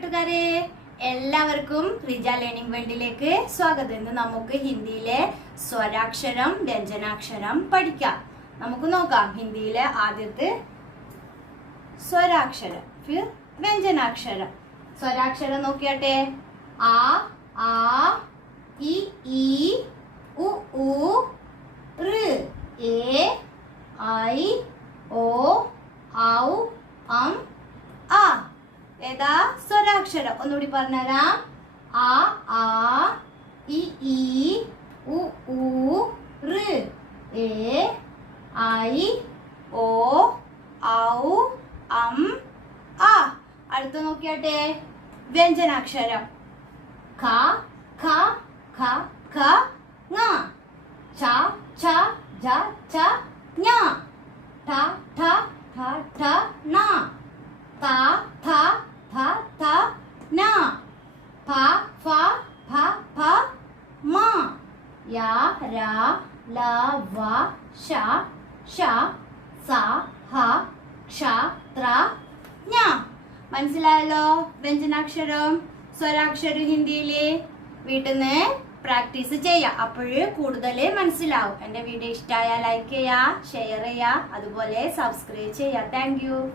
കൂട്ടുകാരെ, എല്ലാവർക്കും റിജ ലേണിംഗ് വേൾഡിലേക്ക് സ്വാഗതം. ഇന്ന് നമുക്ക് ഹിന്ദിയിലെ സ്വരാക്ഷരം വ്യഞ്ജനാക്ഷരം പഠിക്കാം. നമുക്ക് നോക്കാം ഹിന്ദിയിലെ ആദ്യത്തെ സ്വരാക്ഷരം വ്യഞ്ജനാക്ഷരം. സ്വരാക്ഷരം നോക്കിയാട്ടെ. ആ ആ ഇ ഈ ഉ ഊ ഋ എ ഐ ഓ ഔ അം ആ. ഏതാ സ്വരാക്ഷരം? ഒന്നുകൂടി പറഞ്ഞുതരാം. ആ ആ ഇ ഈ ഉ ഊ ഋ എ ഐ ഓ ഔ അം ആ. അടുത്ത് നോക്കിയാട്ടെ. വ്യഞ്ജനാക്ഷരം. ഖ ഖ ഖ ഖ ങ ഛ ഛ ഝ ഛ ഞ ഠ ഠ ഠ ഠ ണ ത ഥ ഥ ഥ ന ഫ ഫ ഫ ഫ മ യ ര ല വ ശ ഷ സ ഹ ക്ഷ ത്ര ഞ. മനസ്സിലായല്ലോ വ്യഞ്ജനാക്ഷരം സ്വരാക്ഷരം ഹിന്ദിയില്. വീട്ടിൽ നിന്ന് പ്രാക്ടീസ് ചെയ്യാം, അപ്പോഴ് കൂടുതൽ മനസ്സിലാവും. എന്റെ വീഡിയോ ഇഷ്ടമായ ലൈക്ക് ചെയ്യുക, ഷെയർ ചെയ്യുക, അതുപോലെ സബ്സ്ക്രൈബ് ചെയ്യുക. Thank you.